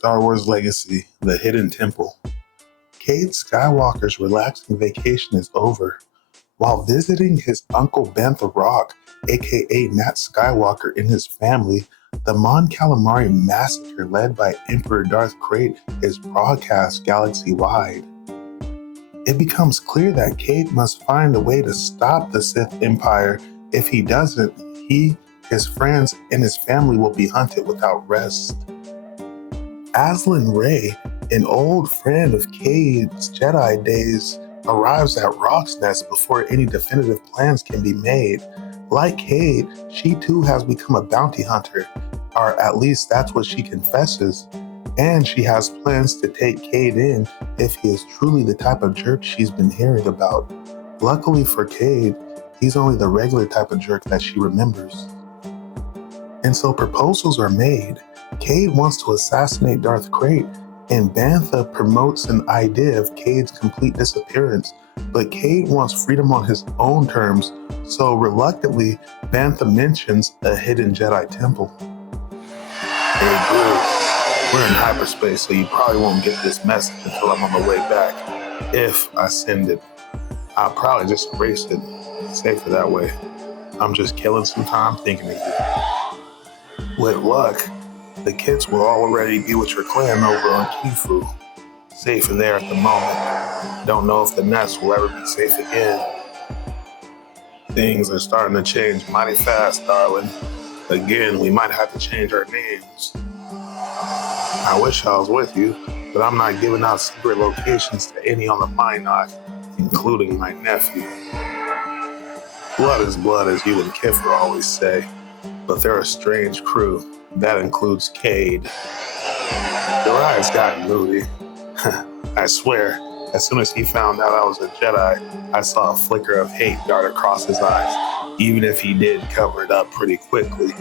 Star Wars Legacy, The Hidden Temple. Cade Skywalker's relaxing vacation is over. While visiting his uncle Bantha Rock, aka Nat Skywalker, and his family, the Mon Calamari massacre led by Emperor Darth Krayt is broadcast galaxy-wide. It becomes clear that Cade must find a way to stop the Sith Empire. If he doesn't, he, his friends, and his family will be hunted without rest. Aslan Ray, an old friend of Cade's Jedi days, arrives at Rock's Nest before any definitive plans can be made. Like Cade, she too has become a bounty hunter, or at least that's what she confesses, and she has plans to take Cade in if he is truly the type of jerk she's been hearing about. Luckily for Cade, he's only the regular type of jerk that she remembers. And so proposals are made. Cade wants to assassinate Darth Krayt, and Bantha promotes an idea of Cade's complete disappearance, but Cade wants freedom on his own terms, so reluctantly, Bantha mentions a hidden Jedi temple. Hey, Blue, we're in hyperspace, so you probably won't get this message until I'm on the way back. If I send it, I'll probably just erase it. Safer that way. I'm just killing some time thinking of you. With luck, the kids will already be with your clan over on Kifu. Safer there at the moment. Don't know if the nest will ever be safe again. Things are starting to change mighty fast, darling. Again, we might have to change our names. I wish I was with you, but I'm not giving out secret locations to any on the Minot, including my nephew. Blood is blood, as you and Kiffer always say, but they're a strange crew. That includes Cade. The ride's gotten moody. I swear, as soon as he found out I was a Jedi, I saw a flicker of hate dart across his eyes, even if he did cover it up pretty quickly.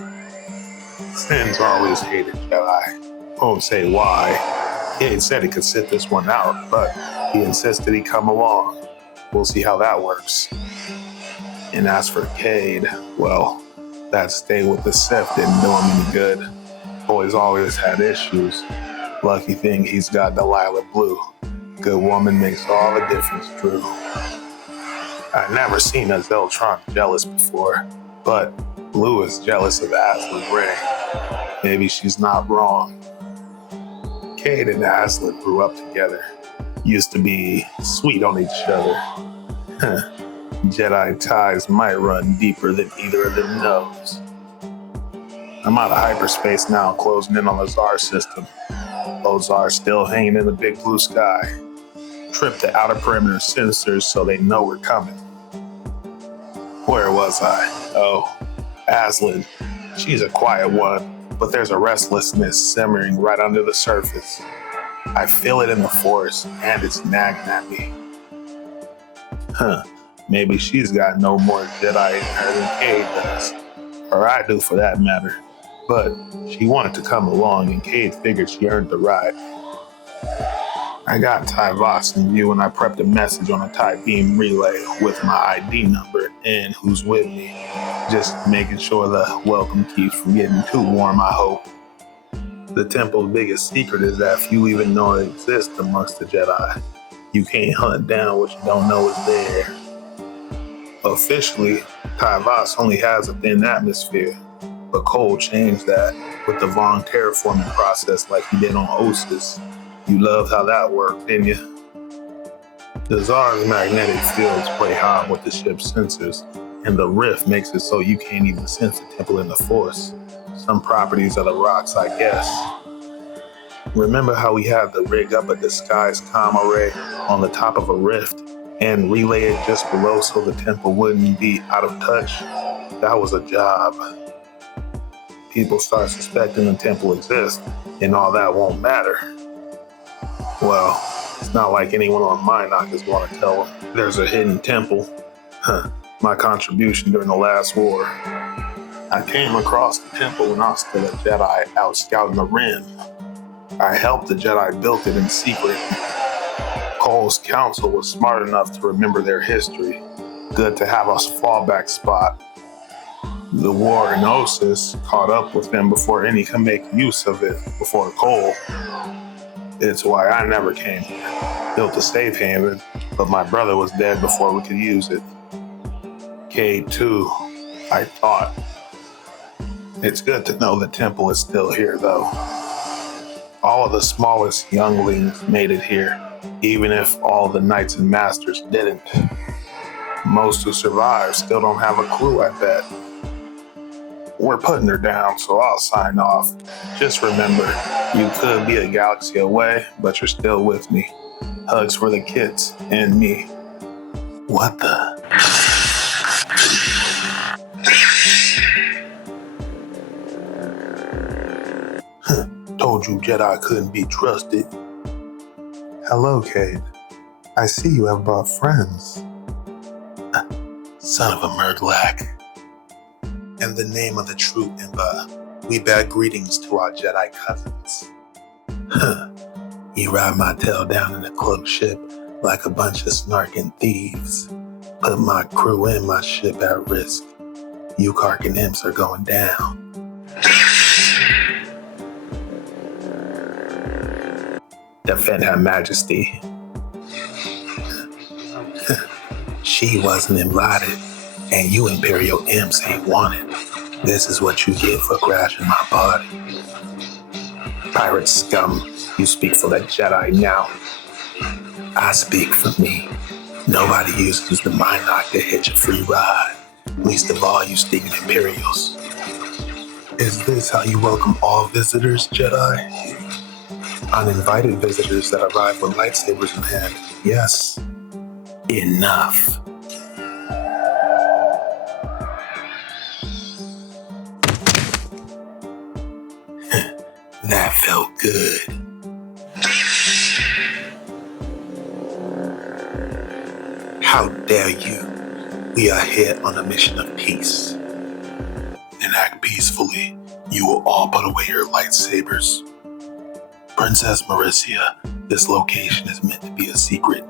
Sin's always hated Jedi. Won't say why. Cade said he could sit this one out, but he insisted he come along. We'll see how that works. And as for Cade, well, that stay with the Sith didn't do him any good. Boy's always had issues. Lucky thing he's got Delilah Blue. Good woman makes all the difference, Drew. I've never seen a Zeltron jealous before, but Blue is jealous of Aslan Ray. Maybe she's not wrong. Cade and Aslan grew up together. Used to be sweet on each other. Jedi ties might run deeper than either of them knows. I'm out of hyperspace now, closing in on the Tsar system. Those Tsars still hanging in the big blue sky. Trip the outer perimeter sensors so they know we're coming. Where was I? Oh, Aslan. She's a quiet one, but there's a restlessness simmering right under the surface. I feel it in the force, and it's nagging at me. Maybe she's got no more Jedi in her than Cade does. Or I do, for that matter. But she wanted to come along, and Cade figured she earned the ride. I got Ty Voss in view, and I prepped a message on a Ty Beam relay with my ID number and who's with me. Just making sure the welcome keeps from getting too warm, I hope. The temple's biggest secret is that few even know it exists amongst the Jedi. You can't hunt down what you don't know is there. Officially, Ty Voss only has a thin atmosphere, but Cole changed that with the Vaughn terraforming process like he did on Ossus. You loved how that worked, didn't you? The Tsar's magnetic fields play hard with the ship's sensors, and the rift makes it so you can't even sense the temple in the Force. Some properties of the rocks, I guess. Remember how we had to rig up a disguised comm array on the top of a rift and relay it just below so the temple wouldn't be out of touch? That was a job. People start suspecting the temple exists, and all that won't matter. Well, it's not like anyone on Minot is going to tell them there's a hidden temple. My contribution during the last war. I came across the temple when I was still a Jedi out scouting the Rim. I helped the Jedi build it in secret. Cole's council was smart enough to remember their history. Good to have a fallback spot. The war in Ossus caught up with them before any can make use of it before Cole. It's why I never came here. Built a safe haven, but my brother was dead before we could use it. K2, I thought. It's good to know the temple is still here, though. All of the smallest younglings made it here, even if all the knights and masters didn't. Most who survived still don't have a clue, I bet. We're putting her down, so I'll sign off. Just remember, you could be a galaxy away, but you're still with me. Hugs for the kids and me. What the? Told you Jedi couldn't be trusted. Hello, Cade. I see you have brought friends. Son of a Murglak. In the name of the true Emperor, we bear greetings to our Jedi cousins. You ride my tail down in a cloak ship like a bunch of snarking thieves. Put my crew and my ship at risk. You Karkin imps are going down. Defend Her Majesty. She wasn't invited, and you Imperial imps ain't wanted. This is what you get for crashing my party. Pirate scum, you speak for the Jedi now. I speak for me. Nobody uses the mind knock to hitch a free ride. Least of all you stinking Imperials. Is this how you welcome all visitors, Jedi? Uninvited visitors that arrive with lightsabers in hand. Yes. Enough. That felt good. How dare you? We are here on a mission of peace. And act peacefully. You will all put away your lightsabers. Princess Maricia, this location is meant to be a secret.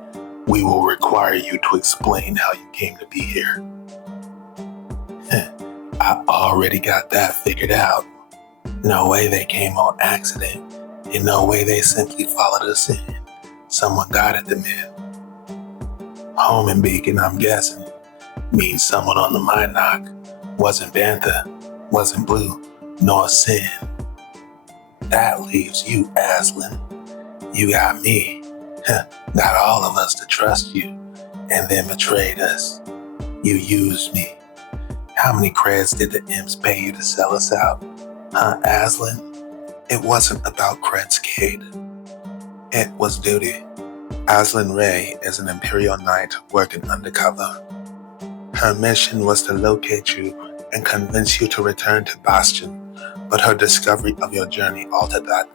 We will require you to explain how you came to be here. I already got that figured out. No way they came on accident. In no way they simply followed us in. Someone guided them in. Home and Beacon, I'm guessing, means someone on the mind knock. Wasn't Bantha, wasn't Blue, nor Sin. That leaves you, Aslan. You got me. Got all of us to trust you, and then betrayed us. You used me. How many creds did the imps pay you to sell us out? Huh, Aslan? It wasn't about creds, Cade. It was duty. Aslan Ray is an Imperial Knight working undercover. Her mission was to locate you and convince you to return to Bastion, but her discovery of your journey altered that.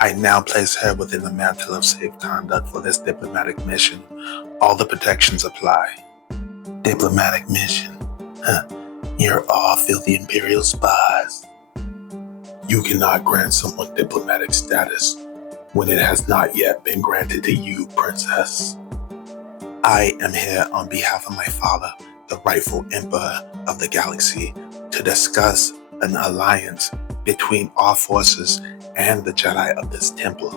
I now place her within the mantle of safe conduct for this diplomatic mission. All the protections apply. Diplomatic mission? You're all filthy Imperial spies. You cannot grant someone diplomatic status when it has not yet been granted to you, Princess. I am here on behalf of my father, the rightful Emperor of the galaxy, to discuss an alliance between our forces and the Jedi of this temple.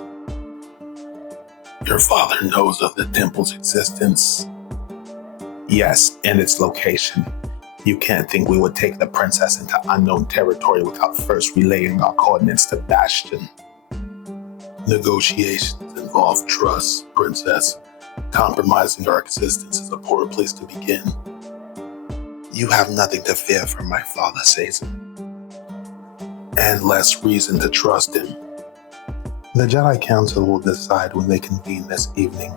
Your father knows of the temple's existence. Yes, and its location. You can't think we would take the princess into unknown territory without first relaying our coordinates to Bastion. Negotiations involve trust, Princess. Compromising our existence is a poor place to begin. You have nothing to fear from my father, Sazin. And less reason to trust him. The Jedi Council will decide when they convene this evening.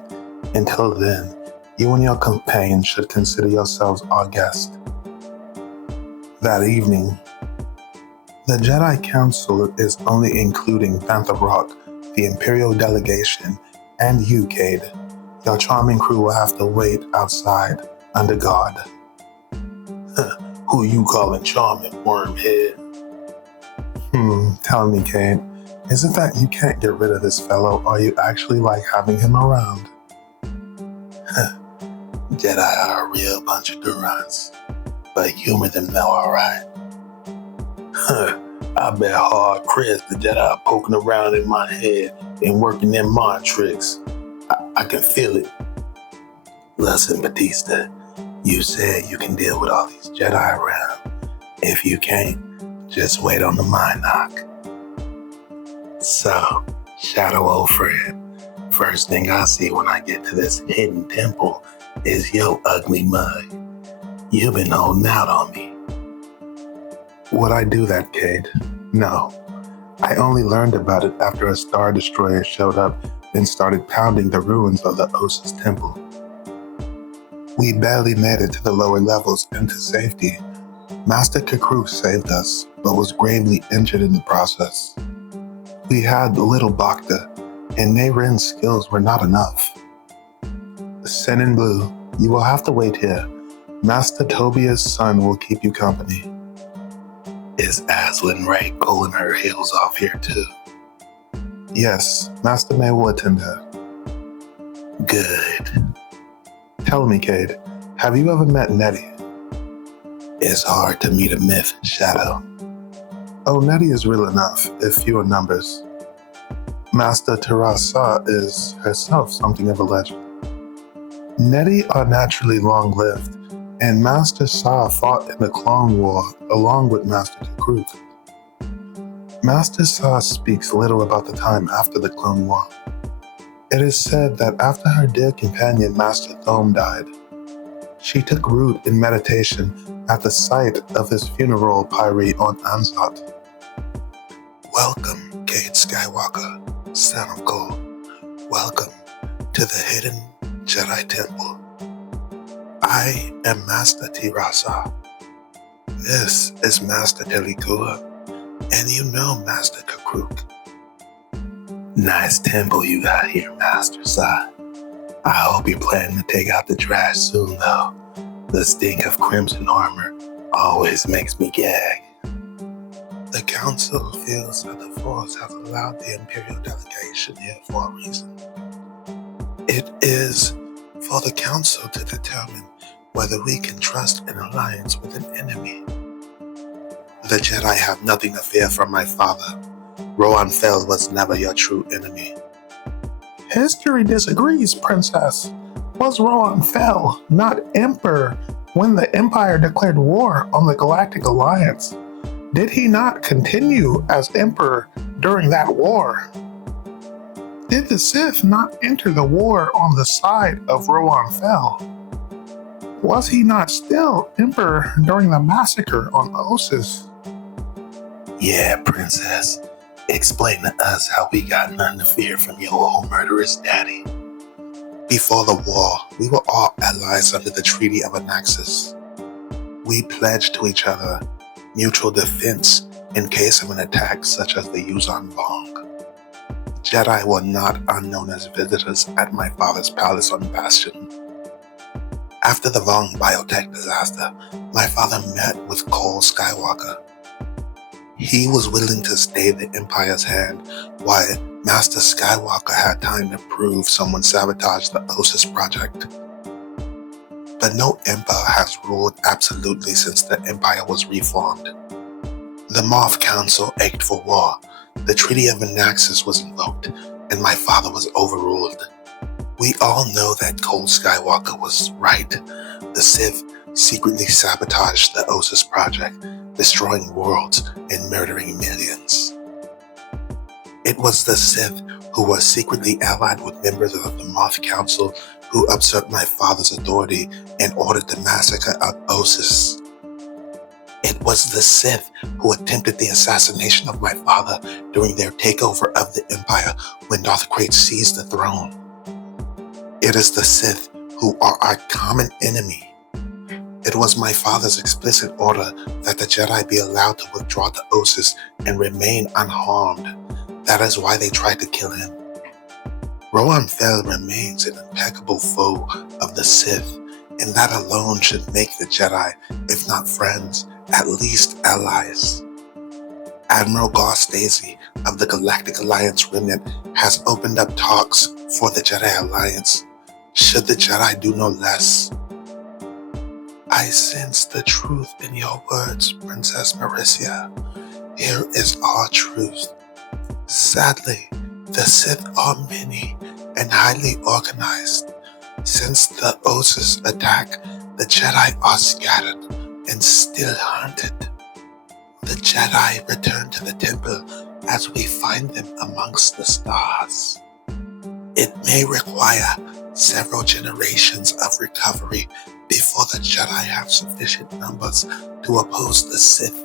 Until then, you and your companion should consider yourselves our guest. That evening, the Jedi Council is only including Bantha Rock, the Imperial delegation, and you, Cade. Your charming crew will have to wait outside under guard. Who you calling charming, wormhead? Tell me, Cade, is it that you can't get rid of this fellow, or you actually like having him around? Jedi are a real bunch of Durants, but humor them though, alright? I bet hard Chris, the Jedi, poking around in my head and working them mind tricks. I can feel it. Listen, Batista, you said you can deal with all these Jedi around. If you can't, just wait on the mind knock. So, Shadow old friend, first thing I see when I get to this hidden temple is your ugly mug. You've been holding out on me. Would I do that, Cade? No. I only learned about it after a Star Destroyer showed up and started pounding the ruins of the Ossus temple. We barely made it to the lower levels and to safety. Master Kakruk saved us, but was gravely injured in the process. We had little Bacta, and Nayrin's skills were not enough. Sin in Blue, you will have to wait here. Master Tobia's son will keep you company. Is Aslan Ray pulling her heels off here too? Yes, Master May will attend her. Good. Tell me, Cade, have you ever met Nettie? It's hard to meet a myth, Shadow. Oh, Nettie is real enough, if few in numbers. Master Terasa is herself something of a legend. Nettie are naturally long-lived, and Master Sa fought in the Clone War along with Master Kakruk. Master Sa speaks little about the time after the Clone War. It is said that after her dear companion Master Thome died, she took root in meditation at the site of his funeral pyre on Ansat. Welcome, Cade Skywalker, son of gold. Welcome to the hidden Jedi Temple. I am Master Tirasa. This is Master Telikua, and you know Master Kakruk. Nice temple you got here, Master Sa. I hope you're planning to take out the trash soon, though. The stink of crimson armor always makes me gag. The Council feels that the Force has allowed the Imperial delegation here for a reason. It is for the Council to determine whether we can trust an alliance with an enemy. The Jedi have nothing to fear from my father. Rohan Fel was never your true enemy. History disagrees, Princess. Was Rohan Fel not Emperor when the Empire declared war on the Galactic Alliance? Did he not continue as Emperor during that war? Did the Sith not enter the war on the side of Rohan Fel? Was he not still Emperor during the massacre on Ossus? Yeah, Princess. Explain to us how we got none to fear from your old murderous daddy. Before the war, we were all allies under the Treaty of Anaxis. We pledged to each other mutual defense in case of an attack such as the Yuuzhan Vong. Jedi were not unknown as visitors at my father's palace on Bastion. After the Vong biotech disaster, my father met with Cole Skywalker. He was willing to stay the Empire's hand while Master Skywalker had time to prove someone sabotaged the Ossus project. But no Emperor has ruled absolutely since the Empire was reformed. The Moff Council ached for war, the Treaty of Anaxis was invoked, and my father was overruled. We all know that Cole Skywalker was right. The Sith secretly sabotaged the Ossus project, destroying worlds and murdering millions. It was the Sith who were secretly allied with members of the Moff Council who usurped my father's authority and ordered the massacre of Ossus. It was the Sith who attempted the assassination of my father during their takeover of the Empire when Darth Krayt seized the throne. It is the Sith who are our common enemy. It was my father's explicit order that the Jedi be allowed to withdraw to Ossus and remain unharmed. That is why they tried to kill him. Rohan Fel remains an impeccable foe of the Sith, and that alone should make the Jedi, if not friends, at least allies. Admiral Gar Stacey of the Galactic Alliance Remnant has opened up talks for the Jedi Alliance. Should the Jedi do no less? I sense the truth in your words, Princess Maricia. Here is our truth. Sadly, the Sith are many and highly organized. Since the Osis attack, the Jedi are scattered and still hunted. The Jedi return to the temple as we find them amongst the stars. It may require several generations of recovery before the Jedi have sufficient numbers to oppose the Sith.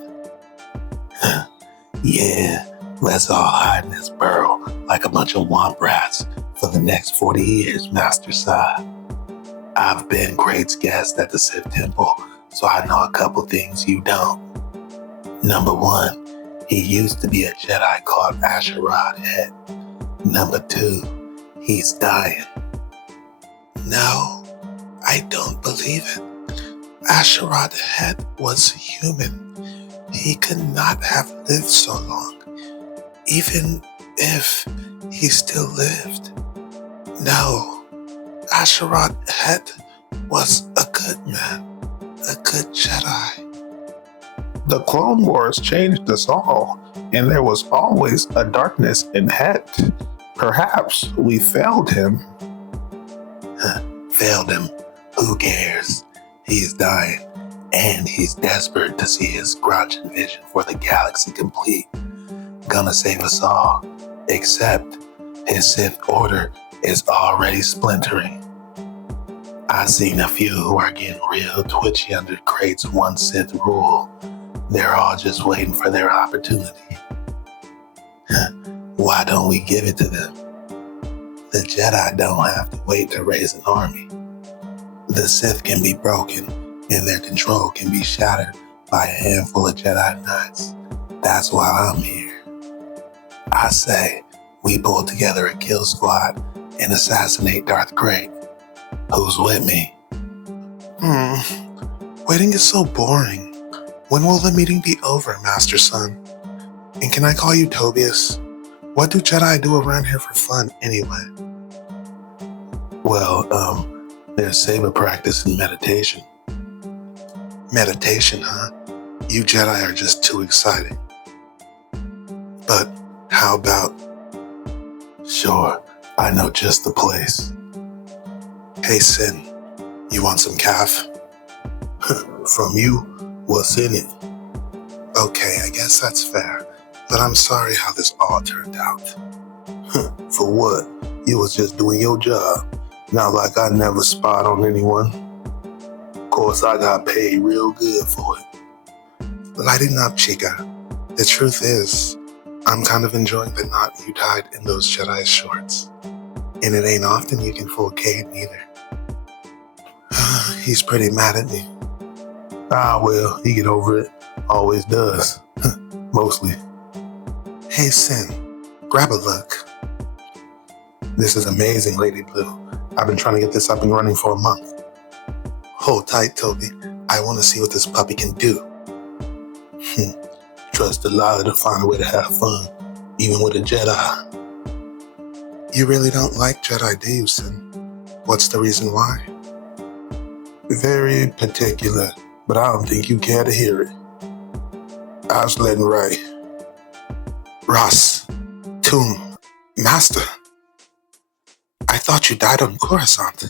Yeah, let's all hide in this burrow like a bunch of womp rats for the next 40 years, Master Sai. I've been Great's guest at the Sith Temple, so I know a couple things you don't. Number 1, he used to be a Jedi called Asherod Head. Number 2, he's dying. No, I don't believe it. Asherod Head was human. He could not have lived so long, even if he still lived. No, Asherod Head was a good man, a good Jedi. The Clone Wars changed us all, and there was always a darkness in Head. Perhaps we failed him. Failed him? Who cares? He's dying, and he's desperate to see his grudging vision for the galaxy complete. Gonna save us all, except his Sith Order is already splintering. I've seen a few who are getting real twitchy under Great's one Sith rule. They're all just waiting for their opportunity. Why don't we give it to them? The Jedi don't have to wait to raise an army. The Sith can be broken, and their control can be shattered by a handful of Jedi Knights. That's why I'm here. I say we pull together a kill squad and assassinate Darth Great. Who's with me? Waiting is so boring. When will the meeting be over, Master Son? And can I call you Tobias? What do Jedi do around here for fun, anyway? Well, there's saber practice and meditation. Meditation, huh? You Jedi are just too exciting. But how about... Sure, I know just the place. Hey, Sin, you want some calf? From you? What's in it? Okay, I guess that's fair, but I'm sorry how this all turned out. For what? You was just doing your job. Not like I never spied on anyone. Of course, I got paid real good for it. Lighting up, Chica. The truth is, I'm kind of enjoying the knot you tied in those Jedi shorts. And it ain't often you can fool Cade neither. He's pretty mad at me. Well, he get over it. Always does. Mostly. Hey, Sin, grab a look. This is amazing, Lady Blue. I've been trying to get this up and running for a month. Hold tight, Toby. I want to see what this puppy can do. Trust Delilah to find a way to have fun, even with a Jedi. You really don't like Jedi, do you, Sin? What's the reason why? Very particular, but I don't think you care to hear it. I was letting right. Ross, Tomb, Master. I thought you died on Coruscant.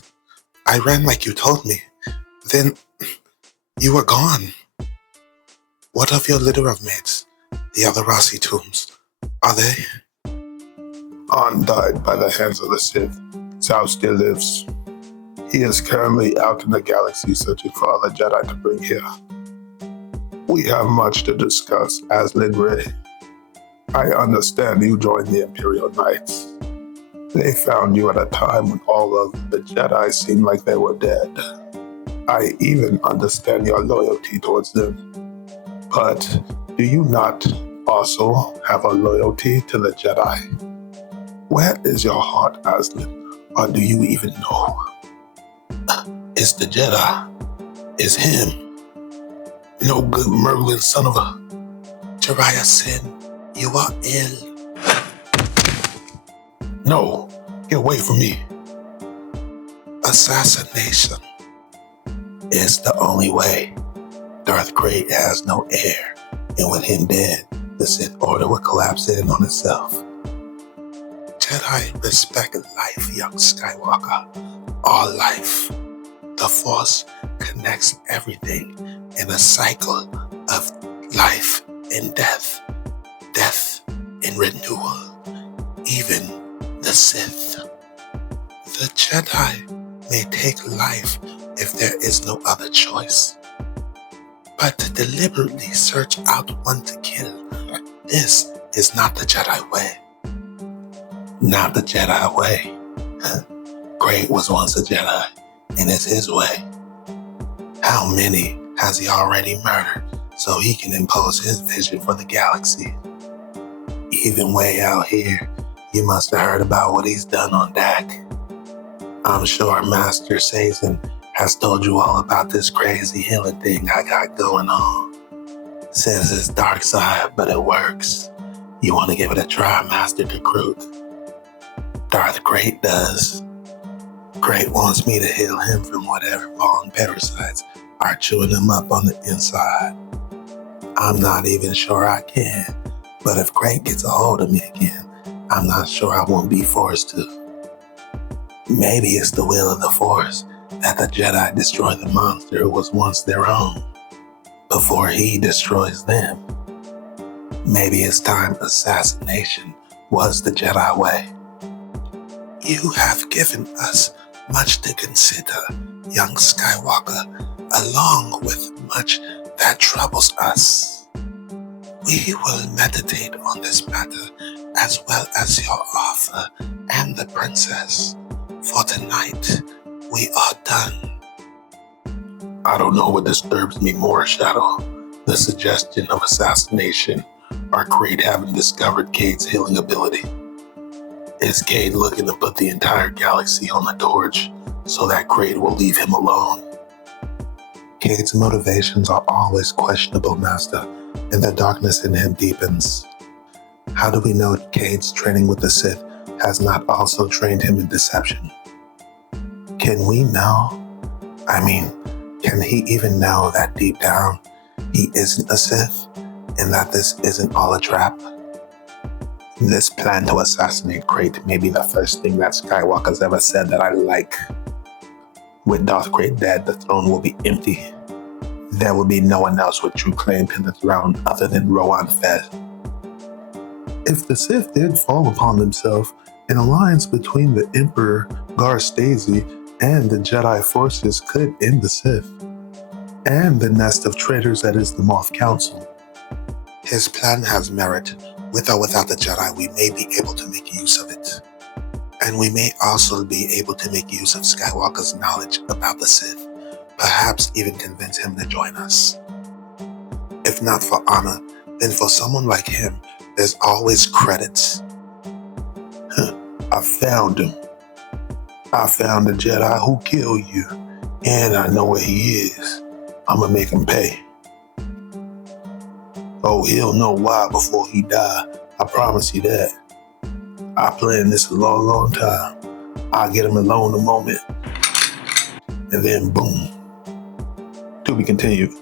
I ran like you told me. Then you were gone. What of your litter of mates, the other Rossi tombs? Are they? An died by the hands of the Sith. Sao still lives. He is currently out in the galaxy searching for other Jedi to bring here. We have much to discuss, Aslin Ray. I understand you joined the Imperial Knights. They found you at a time when all of the Jedi seemed like they were dead. I even understand your loyalty towards them. But do you not also have a loyalty to the Jedi? Where is your heart, Aslin? Or do you even know? It's the Jedi. It's him. No good Merlin son of a... Jiraiya Sin, you are ill. No, get away from me. Assassination is the only way. Darth Great has no heir, and with him dead, the Sith Order would collapse in on itself. Jedi respect life, young Skywalker. All life. The Force connects everything in a cycle of life and death. Death and renewal. Even the Sith. The Jedi may take life if there is no other choice. But to deliberately search out one to kill, this is not the Jedi way. Not the Jedi way. Great was once a Jedi, and it's his way. How many has he already murdered so he can impose his vision for the galaxy? Even way out here, you must have heard about what he's done on Dak. I'm sure Master Sazin has told you all about this crazy healing thing I got going on. Says it's dark side, but it works. You want to give it a try, Master Decrute? Darth Great does. Great wants me to heal him from whatever fallen parasites are chewing him up on the inside. I'm not even sure I can, but if Great gets a hold of me again, I'm not sure I won't be forced to. Maybe it's the will of the Force that the Jedi destroy the monster who was once their own, before he destroys them. Maybe it's time assassination was the Jedi way. You have given us much to consider, young Skywalker, along with much that troubles us. We will meditate on this matter as well as your offer and the princess. For tonight, we are done. I don't know what disturbs me more, Shadow. The suggestion of assassination or Cade having discovered Cade's healing ability. Is Cade looking to put the entire galaxy on the torch so that Cade will leave him alone? Cade's motivations are always questionable, Master, and the darkness in him deepens. How do we know Cade's training with the Sith has not also trained him in deception? Can we know? Can he even know that deep down he isn't a Sith and that this isn't all a trap? This plan to assassinate Cade may be the first thing that Skywalker's ever said that I like. With Darth Cade dead, the throne will be empty. There will be no one else with true claim to the throne other than Rowan Fett. If the Sith did fall upon themselves, an alliance between the Emperor Gar Stasi and the Jedi forces could end the Sith, and the nest of traitors that is the Moth Council. His plan has merit. With or without the Jedi, we may be able to make use of it. And we may also be able to make use of Skywalker's knowledge about the Sith, perhaps even convince him to join us. If not for honor, then for someone like him, there's always credits. I found him. I found the Jedi who killed you, and I know where he is. I'ma make him pay. Oh, he'll know why before he die. I promise you that. I planned this a long, long time. I'll get him alone a moment, and then boom. To be continued.